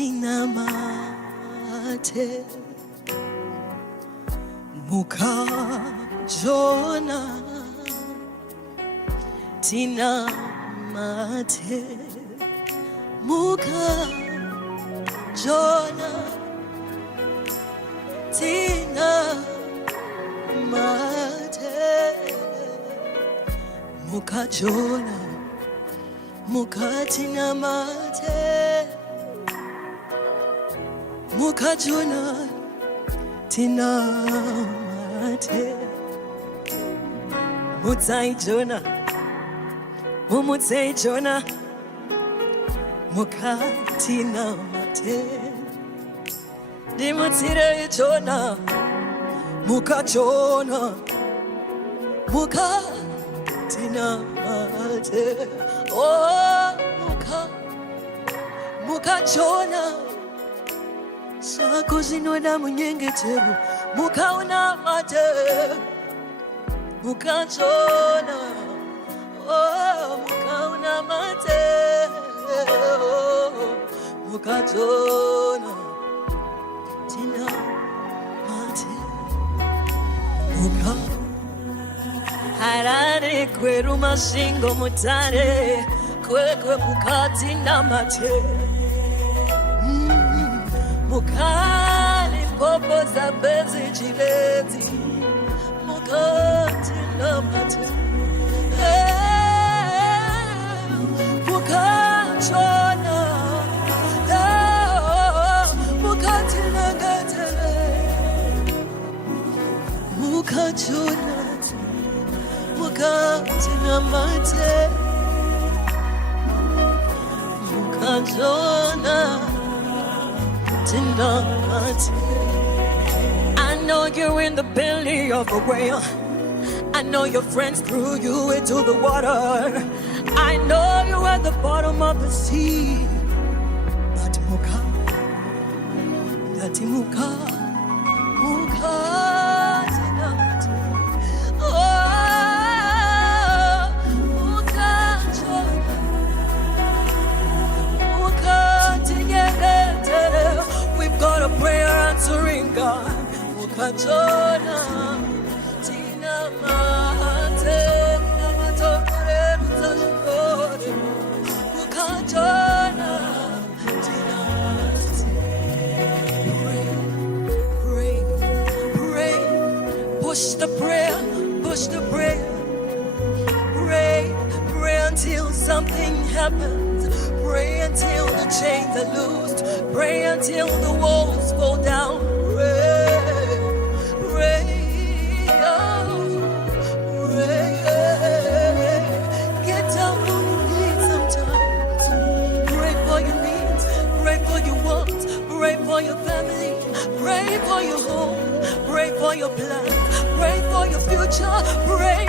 Tinamate, Muka, Jonah, Tinamate, Muka, Jonah, Tinamate, Muka, Jonah, Muka, Tinamate, Muka, Jonah, Tinamate, Mutai Jonah, Mumutai Jonah, Muka, Tinamate, Dimutire Jonah, Muka, Jonah, Muka, Tinamate, oh Muka, Muka, Jonah. Sako zinoda munyengeteru Muka unamate Muka Jonah, oh Muka unamate, oh Muka Jonah, Tinamate, Muka harare kweru mashingo mutare kwekwe Muka Tinamate. Mukali popo za bezi jileti Muka Tinamate, Muka Jonah, Muka Tinamate, Muka Jonah, Muka Tinamate, Muka Jonah, Tinamate. I know you're in the belly of a whale. I know your friends threw you into the water. I know you're at the bottom of the sea. But Muka, Muka, Muka Tinamate, oh Muka Jonah, Muka Tinamate. We've got a prayer answering God. Muka Jonah, Tinamate, Muka Jonah, Tinamate. Pray, pray, push the prayer, push the prayer. Pray, pray until something happens. Pray until the chains are loosed. Pray until the walls fall down. Pray, pray, oh, pray. Get down on your knees sometimes. Pray for your needs. Pray for your wants. Pray for your family. Pray for your home. Pray for your plans. Pray for your future. Pray.